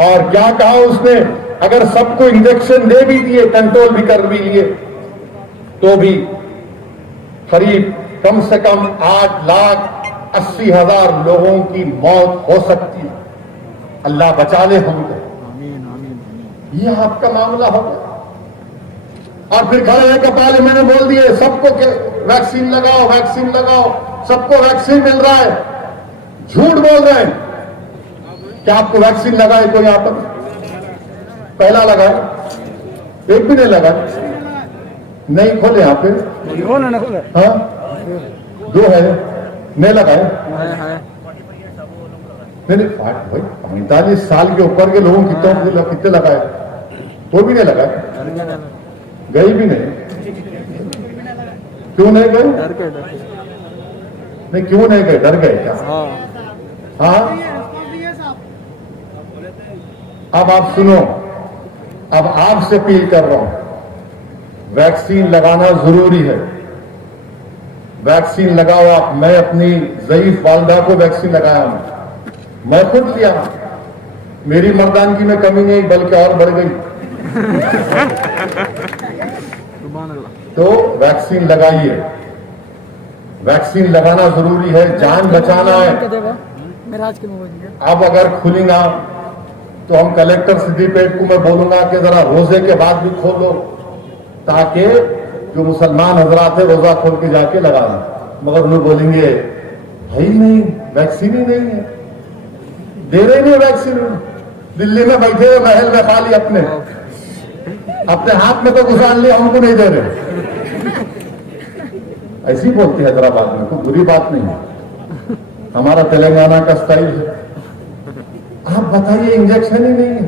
और क्या कहा उसने, अगर सबको इंजेक्शन दे भी दिए, कंट्रोल भी कर भी लिए, तो भी करीब कम से कम 8,80,000 लोगों की मौत हो सकती है। अल्लाह बचा ले हमको। ये आपका मामला होगा। और फिर खड़े होकर पार्लियामेंट में बोल दिए सबको वैक्सीन लगाओ, वैक्सीन लगाओ, सबको वैक्सीन मिल रहा है। झूठ बोल रहे हैं। क्या आपको वैक्सीन लगाए कोई? आप पहला लगाए, एक भी नहीं लगाए, नहीं खोले यहाँ पे, हाँ 2 है, नहीं लगाए, नहीं 45 साल के ऊपर के लोगों कितने लगाए? वो भी नहीं लगाए, गई भी नहीं। क्यों नहीं गए? नहीं, क्यों नहीं गए? डर गए क्या? हाँ। अब आप सुनो, अब आपसे अपील कर रहा हूं, वैक्सीन लगाना जरूरी है। वैक्सीन लगाओ आप। मैं अपनी ज़ईफ वालदा को वैक्सीन लगाया हूं, मैं खुद लिया। मेरी मर्दानगी में कमी नहीं बल्कि और बढ़ गई। तो वैक्सीन लगाइए, वैक्सीन लगाना जरूरी है, जान बचाना है। अब अगर खुलेगा तो हम कलेक्टर सिद्दीपेट को मैं बोलूंगा कि जरा रोजे के बाद भी खोलो, ताकि जो मुसलमान हजरात है रोजा खोल के जाके लगा दें। मगर लोग बोलेंगे भाई नहीं, वैक्सीन ही नहीं है, दे रहे नहीं वैक्सीन। दिल्ली में बैठे हुए महल में खाली अपने हाथ में तो घुसा लिया, हमको नहीं दे रहे। ऐसी बोलती है हैदराबाद में, कोई बुरी बात नहीं है, हमारा तेलंगाना का स्टाइल है। आप बताइए, इंजेक्शन ही नहीं है,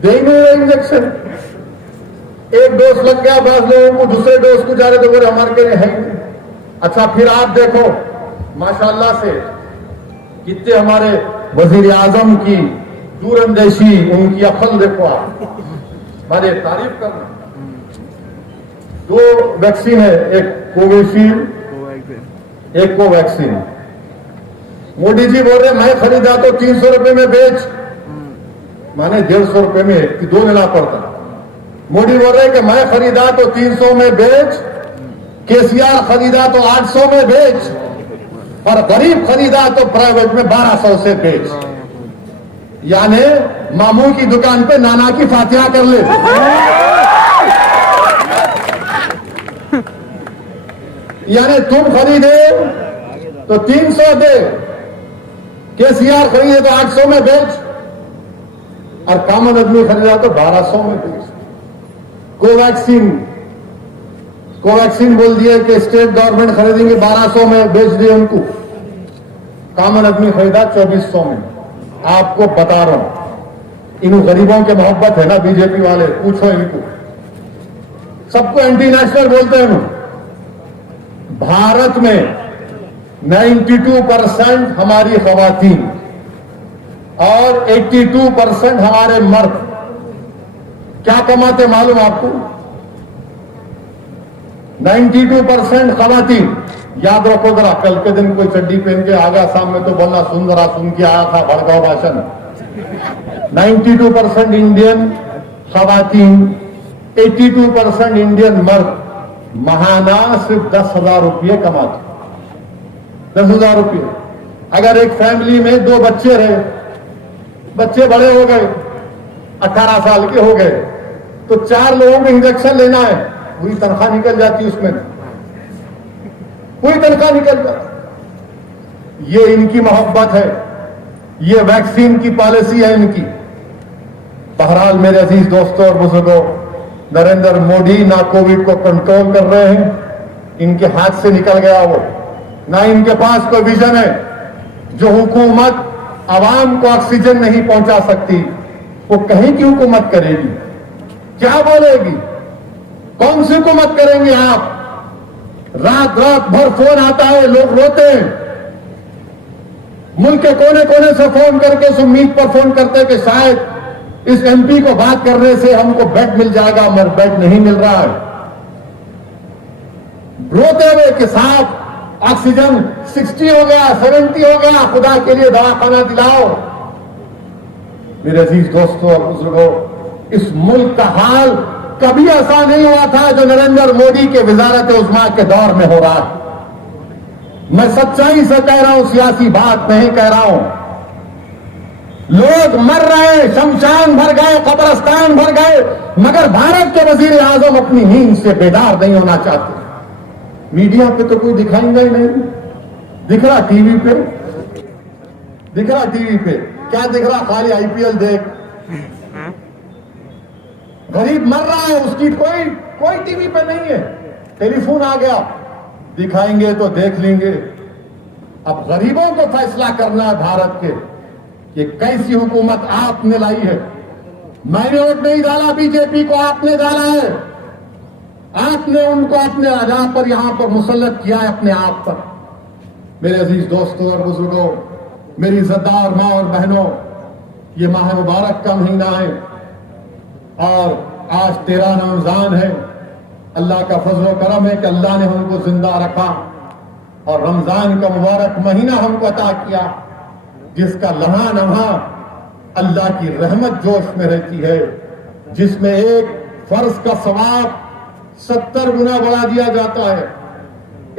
देंगे इंजेक्शन। एक डोज लग गया, 10 लोगों को दूसरे डोज को जा रहे तो हमारे के लिए है ही नहीं। अच्छा, फिर आप देखो माशाल्लाह से कितने हमारे वजीर आजम की दूरंदेशी, उनकी अकल देखो आप, हमारे तारीफ करना। 2 वैक्सीन है, एक कोविशील्ड, एक कोवैक्सीन। मोदी जी बोल रहे मैं खरीदा तो 300 रुपए में बेच, माने 150 रुपए में कि 2 लेना पड़ता। मोदी बोल रहे कि मैं खरीदा तो 300 में बेच, केसीआर खरीदा तो 800 में बेच, और गरीब खरीदा तो प्राइवेट में 1200 से बेच। यानी मामू की दुकान पे नाना की फातिहा कर ले। यानी तुम खरीदे तो 300 दे, केसीआर खरीदे तो 800 में बेच, और कॉमन आदमी खरीदा तो 1200 में बेच। कोवैक्सीन बोल दिया कि स्टेट गवर्नमेंट खरीदेंगे 1200 में, बेच दिए उनको। कॉमन आदमी खरीदा 2400 में। आपको बता रहा हूं, इन गरीबों के मोहब्बत है ना बीजेपी वाले, पूछो इनको। सबको एंटी नेशनल बोलते हैं। भारत में 92% हमारी खवातीन और 82% हमारे मर्द क्या कमाते मालूम आपको? 92% खवातीन। याद रखो जरा, कल के दिन कोई चड्डी पहन के आ गया सामने तो बोलना सुन जरा, सुन के आया था भड़काऊ भाषण। 92% इंडियन खवातीन, 82% इंडियन मर्द महाना सिर्फ 10,000 रुपये कमाते। 10,000 रुपये। अगर एक फैमिली में 2 बच्चे रहे, बच्चे बड़े हो गए, 18 साल के हो गए, तो 4 लोगों को इंजेक्शन लेना है, पूरी तनख्वाह निकल जाती उसमें, पूरी तनख्वाह निकल जाती। ये इनकी मोहब्बत है, ये वैक्सीन की पॉलिसी है इनकी। बहरहाल मेरे अजीज दोस्तों और बुजुर्गों, नरेंद्र मोदी ना कोविड को कंट्रोल कर रहे हैं, इनके हाथ से निकल गया वो, ना इनके पास कोई विजन है। जो हुकूमत आवाम को ऑक्सीजन नहीं पहुंचा सकती, वो कहीं की हुकूमत करेगी? क्या बोलेगी? कौन सी हुकूमत करेंगे आप? रात रात भर फोन आता है, लोग रोते हैं। मुल्क के कोने कोने से फोन करके उस उम्मीद पर फोन करते हैं कि शायद इस एमपी को बात करने से हमको बेड मिल जाएगा, मगर बेड नहीं मिल रहा है। रोते हुए कि साहब ऑक्सीजन 60 हो गया, 70 हो गया, खुदा के लिए दवाखाना दिलाओ। मेरे अजीज दोस्तों और बुजुर्गों, इस मुल्क का हाल कभी ऐसा नहीं हुआ था जो नरेंद्र मोदी के वजारत उस्मा के दौर में हो रहा है। मैं सच्चाई से कह रहा हूं, सियासी बात नहीं कह रहा हूं। लोग मर रहे, शमशान भर गए, कब्रिस्तान भर गए, मगर भारत के वजीर आजम अपनी नींद से बेदार नहीं होना चाहते। मीडिया पे तो कोई दिखाएंगा ही नहीं। दिख रहा टीवी पे, दिख रहा टीवी पे, क्या दिख रहा? खाली आईपीएल देख। गरीब मर रहा है, उसकी कोई टीवी पे नहीं है। टेलीफोन आ गया, दिखाएंगे तो देख लेंगे। अब गरीबों को फैसला करना है भारत के, ये कैसी हुकूमत आपने लाई है। मैंने वोट नहीं डाला बीजेपी को, आपने डाला है। आपने उनको अपने आधार पर यहां पर मुसल्लत किया है, अपने आप पर। मेरे अजीज दोस्तों और बुजुर्गों, मेरी इज्जतदार मां और बहनों, ये माह मुबारक का महीना है और आज 13 रमजान है। अल्लाह का फजल करम है कि अल्लाह ने हमको जिंदा रखा और रमजान का मुबारक महीना हमको अता किया, जिसका लम्हा लम्हा अल्लाह की रहमत जोश में रहती है, जिसमें एक फर्ज का सवाब 70 गुना बढ़ा दिया जाता है,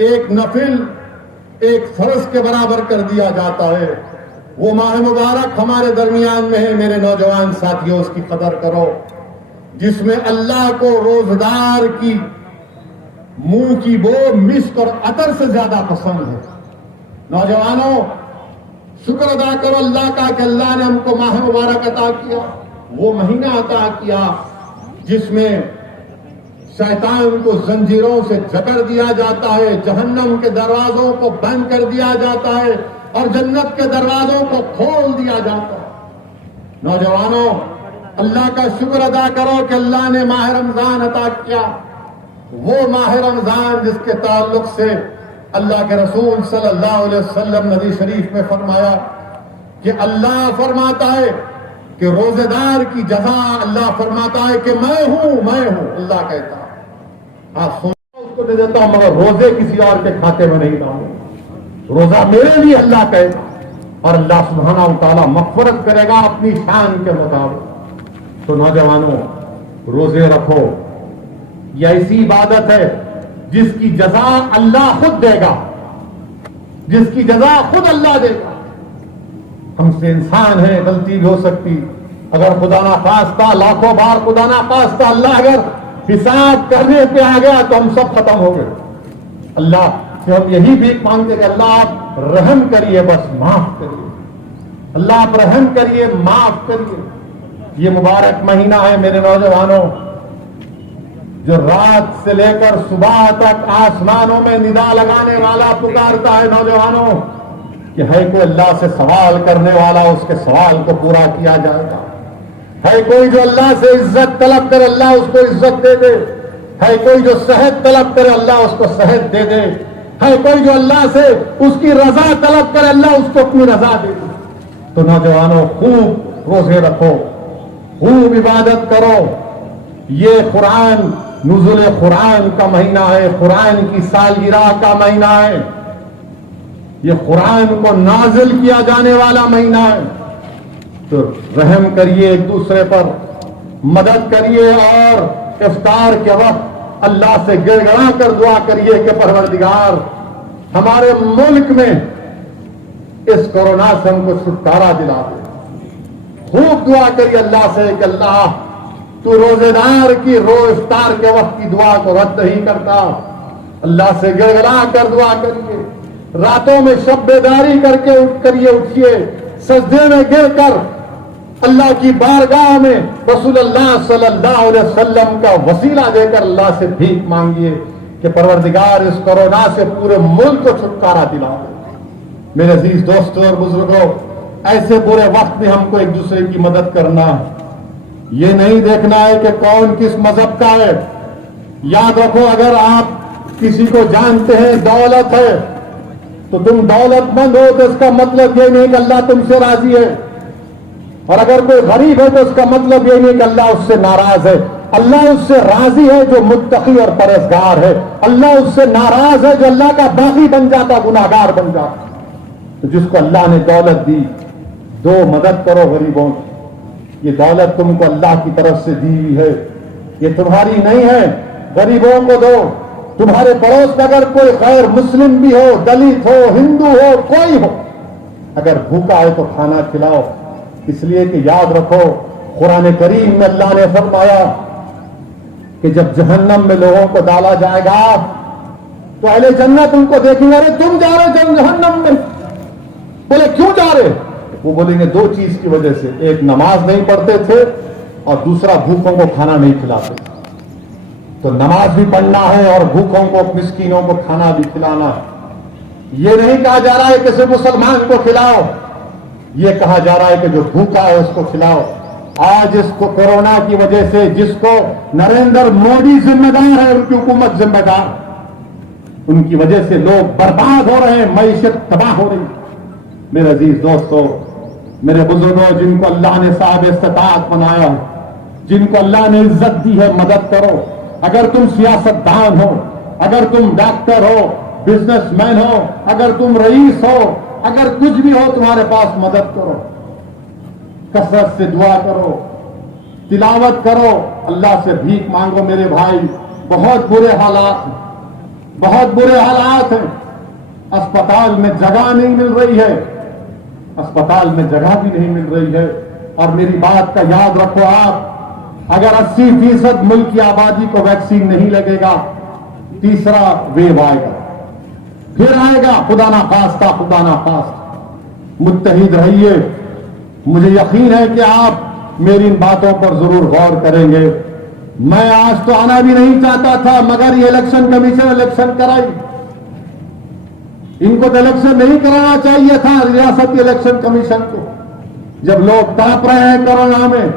एक नफिल एक फर्ज के बराबर कर दिया जाता है। वो माह मुबारक हमारे दरमियान में है मेरे नौजवान साथियों, उसकी कदर करो, जिसमें अल्लाह को रोजदार की मुंह की बो मिस्क और अतर से ज्यादा पसंद है। नौजवानों, शुक्र अदा करो अल्लाह का कि अल्लाह ने हमको माह मुबारक अता किया, वो महीना अता किया जिसमें शैतान को जंजीरों से जकड़ दिया जाता है, जहन्नम के दरवाजों को बंद कर दिया जाता है और जन्नत के दरवाजों को खोल दिया जाता है। नौजवानों, अल्लाह का शुक्र अदा करो कि अल्लाह ने माह रमजान अता किया, वो माह रमजान जिसके ताल्लुक से अल्लाह के रसूल सल्लल्लाहु अलैहि वसल्लम नबी शरीफ में फरमाया कि अल्लाह फरमाता है कि रोजेदार की जजा अल्लाह फरमाता है कि मैं हूं अल्लाह कहता है। आप सोचो उसको दे देता हूं मगर रोजे किसी और के खाते में नहीं डालूंगा, रोजा मेरे लिए अल्लाह कहेगा और अल्लाह सुब्हानहू व तआला मग़फ़िरत करेगा अपनी शान के मुताबिक। तो नौजवानों, रोजे रखो, यह ऐसी इबादत है जिसकी जजा अल्लाह खुद देगा, जिसकी जजा खुद अल्लाह देगा। हमसे इंसान है, गलती भी हो सकती, अगर खुदा ना खास्ता लाखों बार खुदा ना खास्ता अल्लाह अगर हिसाब करने पे आ गया तो हम सब खत्म हो गए। अल्लाह से हम यही भीख मांगते कि अल्लाह आप रहम करिए, बस माफ करिए, अल्लाह आप रहम करिए, माफ करिए। ये मुबारक महीना है मेरे नौजवानों, जो रात से लेकर सुबह तक आसमानों में निदा लगाने वाला पुकारता है नौजवानों कि है कोई अल्लाह से सवाल करने वाला, उसके सवाल को पूरा किया जाएगा। है कोई जो अल्लाह से इज्जत तलब करे, अल्लाह उसको इज्जत दे दे। है कोई जो सेहत तलब करे, अल्लाह उसको सेहत दे दे। है कोई जो अल्लाह से उसकी रजा तलब करे, अल्लाह उसको अपनी रजा दे दे। तो नौजवानों, खूब रोजे रखो, खूब इबादत करो। ये कुरान नुज़ुल कुरान का महीना है, कुरान की सालगिरह का महीना है, ये कुरान को नाजिल किया जाने वाला महीना है। तो रहम करिए एक दूसरे पर, मदद करिए और इफ्तार के वक्त अल्लाह से गिड़गिड़ा कर दुआ करिए कि परवरदिगार हमारे मुल्क में इस कोरोना से हमको छुटकारा दिला दे। खूब दुआ करिए अल्लाह से कि अल्लाह तू रोजेदार की रोज इफ्तार के वक्त की दुआ को रद्द नहीं करता। अल्लाह से गिड़गिड़ा कर दुआ करिए, रातों में शब बेदारी करके उठिए, सजदे में गिरकर अल्लाह की बारगाह में रसूलुल्लाह सल्लल्लाहु अलैहि वसल्लम का वसीला देकर अल्लाह से भीख मांगिए कि परवरदिगार इस कोरोना से पूरे मुल्क को छुटकारा दिला दे। मेरे अजीज दोस्तों और बुजुर्गों, ऐसे बुरे वक्त में हमको एक दूसरे की मदद करना है, ये नहीं देखना है कि कौन किस मजहब का है। याद रखो, अगर आप किसी को जानते हैं दौलत है तो तुम दौलतमंद हो तो इसका मतलब ये नहीं कि अल्लाह तुमसे राजी है, और अगर कोई गरीब है तो इसका मतलब ये नहीं कि अल्लाह उससे नाराज है। अल्लाह उससे राजी है जो मुत्तकी और परहेजगार है। अल्लाह उससे नाराज है जो अल्लाह का बागी बन जाता, गुनाहगार बन जाता। तो जिसको अल्लाह ने दौलत दी, दो मदद करो गरीबों की। ये दौलत तुमको अल्लाह की तरफ से दी हुई है, ये तुम्हारी नहीं है, गरीबों को दो। तुम्हारे पड़ोस में अगर कोई गैर मुस्लिम भी हो, दलित हो, हिंदू हो, कोई हो, अगर भूखा है तो खाना खिलाओ। इसलिए कि याद रखो, कुरान करीम में अल्लाह ने फरमाया कि जब जहन्नम में लोगों को डाला जाएगा तो अहले जन्नत उनको देखेंगे, अरे तुम जा रहे हो जहन्नम में। बोले क्यों जा रहे? वो बोलेंगे दो चीज की वजह से, एक नमाज नहीं पढ़ते थे और दूसरा भूखों को खाना नहीं खिलाते। तो नमाज भी पढ़ना है और भूखों को, मिस्कीनों को खाना भी खिलाना है। ये नहीं कहा जा रहा है कि सिर्फ मुसलमान को खिलाओ, ये कहा जा रहा है कि जो भूखा है उसको खिलाओ। आज इसको कोरोना की वजह से जिसको नरेंद्र मोदी जिम्मेदार है, उनकी हुकूमत जिम्मेदार, उनकी वजह से लोग बर्बाद हो रहे हैं, मईशत तबाह हो रही। मेरे अजीज दोस्तों, मेरे बुजुर्गों, जिनको अल्लाह ने साहिब इस्तिताअत बनाया है, जिनको अल्लाह ने इज्जत दी है, मदद करो। अगर तुम सियासतदान हो, अगर तुम डॉक्टर हो, बिजनेसमैन हो, अगर तुम रईस हो, अगर कुछ भी हो, तुम्हारे पास मदद करो, कसरत से दुआ करो, तिलावत करो, अल्लाह से भीख मांगो। मेरे भाई, बहुत बुरे हालात हैं, बहुत बुरे हालात हैं। अस्पताल में जगह नहीं मिल रही है, अस्पताल में जगह भी नहीं मिल रही है। और मेरी बात का याद रखो आप, अगर 80% मुल्क की आबादी को वैक्सीन नहीं लगेगा, तीसरा वेव आएगा, फिर आएगा, खुदा ना खास्ता, खुदा ना खास्ता। मुत्तहिद रहिए। मुझे यकीन है कि आप मेरी इन बातों पर जरूर गौर करेंगे। मैं आज तो आना भी नहीं चाहता था, मगर ये इलेक्शन कमीशन इलेक्शन कराई। इनको तो इलेक्शन नहीं कराना चाहिए था, रियासती इलेक्शन कमीशन को। जब लोग तड़प रहे हैं कोरोना में,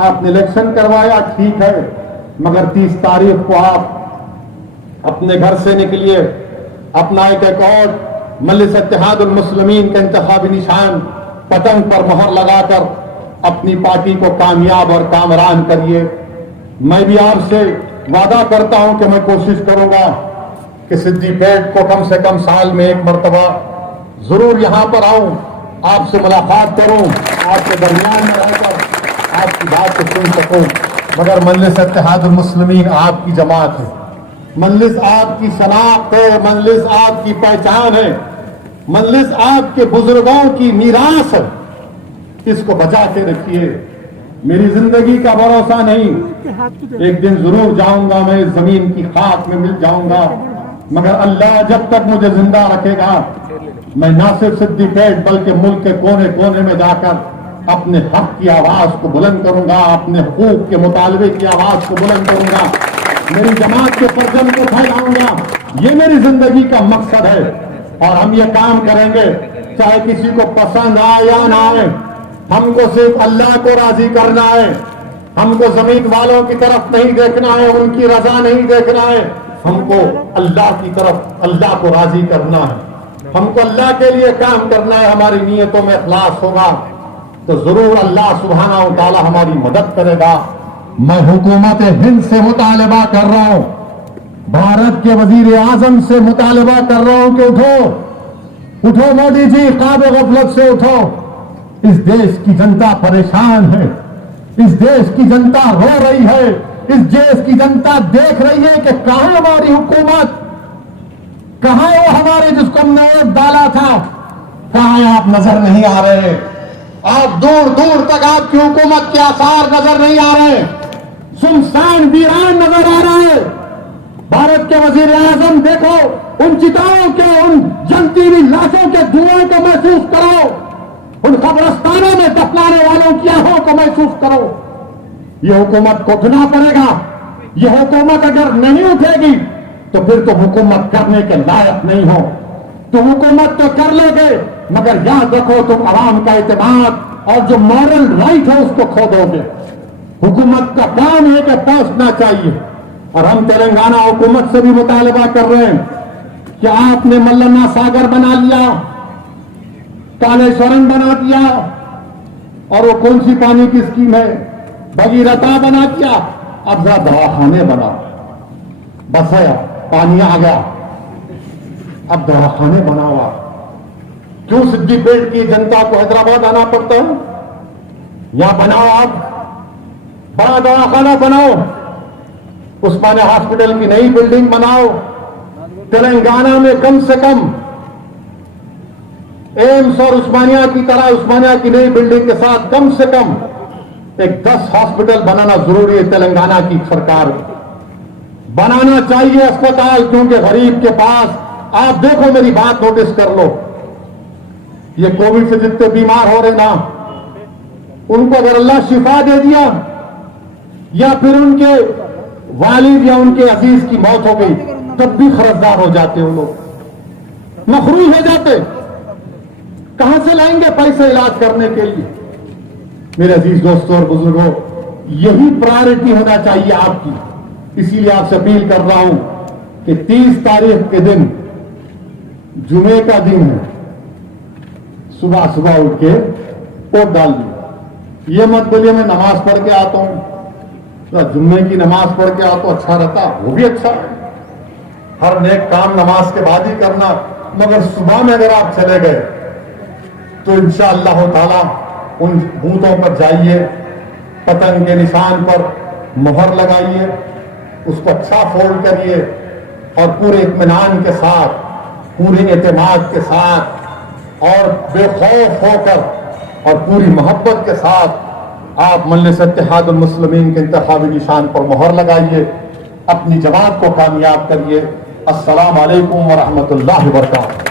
आपने इलेक्शन करवाया, ठीक है, मगर 30 तारीख को आप अपने घर से निकलिए, अपना एक अकाउंट मजलिस इत्तेहादुल मुस्लिमीन का इंतखाबी निशान पतंग पर मोहर लगाकर अपनी पार्टी को कामयाब और कामरान करिए। मैं भी आपसे वादा करता हूं कि मैं कोशिश करूंगा कि सिद्दीपेट को कम से कम साल में एक मरतबा जरूर यहां पर आऊं, आपसे मुलाकात करूं, आपके दरमियान में रहकर आपकी बात को सुन सकूं। मगर मजलिस इत्तेहादुल मुस्लिमीन आपकी जमात है, मजलिस आपकी शनाख्त है, मजलिस आपकी पहचान है, मजलिस आपके बुजुर्गों की मीरास है। इसको बचा के रखिए। मेरी जिंदगी का भरोसा नहीं, एक दिन जरूर जाऊंगा मैं, इस जमीन की खाक में मिल जाऊंगा, मगर अल्लाह जब तक मुझे जिंदा रखेगा, मैं ना सिर्फ सिद्दीपेट बल्कि मुल्क के कोने कोने में जाकर अपने हक की आवाज को बुलंद करूंगा, अपने हुकूक के मुतालबे की आवाज को बुलंद करूंगा, मेरी जमात के परचम को फैलाऊंगा। ये मेरी जिंदगी का मकसद है और हम ये काम करेंगे, चाहे किसी को पसंद आए या ना आए। हमको सिर्फ अल्लाह को राजी करना है, हमको जमीन वालों की तरफ नहीं देखना है, उनकी रजा नहीं देखना है, हमको अल्लाह की तरफ, अल्लाह को राजी करना है, हमको अल्लाह के लिए काम करना है। हमारी नीयतों में इखलास होगा तो जरूर अल्लाह सुब्हाना व तआला हमारी मदद करेगा। मैं हुकूमत हिंद से मुतालबा कर रहा हूं, भारत के वजीर आजम से मुतालबा कर रहा हूं कि उठो, उठो मोदी जी, ख्वाब गफलत से उठो। इस देश की जनता परेशान है, इस देश की जनता रो रही है, इस देश की जनता देख रही है कि कहां हमारी हुकूमत, कहां वो हमारे जिसको हमने वोट डाला था, कहां आप नजर नहीं आ रहे। आप दूर दूर तक आपकी हुकूमत के आसार नजर नहीं आ रहे, सुनसान वीरान नजर आ रहा है। भारत के वजीर आजम देखो, उन चिताओं के, उन जलती हुई लाशों के धुएं को महसूस करो, उन कब्रिस्तानों में दफनाने वालों की आहों को महसूस करो। यह हुकूमत को उठना पड़ेगा। यह हुकूमत अगर नहीं उठेगी तो फिर तो हुकूमत करने के लायक नहीं हो। तो हुकूमत तो कर लोगे, मगर याद रखो तुम आवाम का एतमाद और जो मॉरल राइट है उसको खो दोगे। हुकूमत का काम है कि पहुंचना चाहिए। और हम तेलंगाना हुकूमत से भी मुतालबा कर रहे हैं कि आपने मल्लना सागर बना लिया, कालेश्वरन बना दिया, और वो कौन सी पानी की स्कीम है, भगीरथा बना दिया, अब जरा दवाखाने बनाओ। बस है, पानी आ गया, अब दवाखाने बनाओ। आप क्यों सिद्दीपेट की जनता को हैदराबाद आना पड़ता है? यहां बनाओ, आप बड़ा दवाखाना बनाओ, उस्मानिया हॉस्पिटल की नई बिल्डिंग बनाओ। तेलंगाना में कम से कम एम्स और उस्मानिया की तरह, उस्मानिया की नई बिल्डिंग के साथ कम से कम एक 10 हॉस्पिटल बनाना जरूरी है। तेलंगाना की सरकार बनाना चाहिए अस्पताल, क्योंकि गरीब के पास, आप देखो, मेरी बात नोटिस कर लो, ये कोविड से जितने बीमार हो रहे ना, उनको अगर अल्लाह शिफा दे दिया या फिर उनके वालिद या उनके अजीज की मौत हो गई, तब भी खर्चदार हो जाते, वो लोग मखरूज हो जाते। कहां से लाएंगे पैसे इलाज करने के लिए? मेरे अजीज दोस्तों और बुजुर्गों, यही प्रायोरिटी होना चाहिए आपकी। इसीलिए आपसे अपील कर रहा हूं कि 30 तारीख के दिन, जुमे का दिन है, सुबह सुबह उठ के वोट डाल दिए। ये मत बोलिए मैं नमाज पढ़ के आता हूं, तो जुम्मे की नमाज पढ़ के आओ तो अच्छा रहता, वो भी अच्छा है। हर नेक काम नमाज के बाद ही करना, मगर सुबह में अगर आप चले गए तो इंशाअल्लाह ताला उन बूथों पर जाइए, पतंग के निशान पर मोहर लगाइए, उसको अच्छा फोल्ड करिए और पूरे इत्मीनान के साथ, पूरे एतमाद के साथ और बेखौफ होकर और पूरी मोहब्बत के साथ आप मजलिस इत्तेहादुल मुस्लिमीन के इंतखाबी निशान पर मोहर लगाइए, अपनी जमात को कामयाब करिए। अस्सलाम वालेकुम व रहमतुल्लाहि व बरकातहू।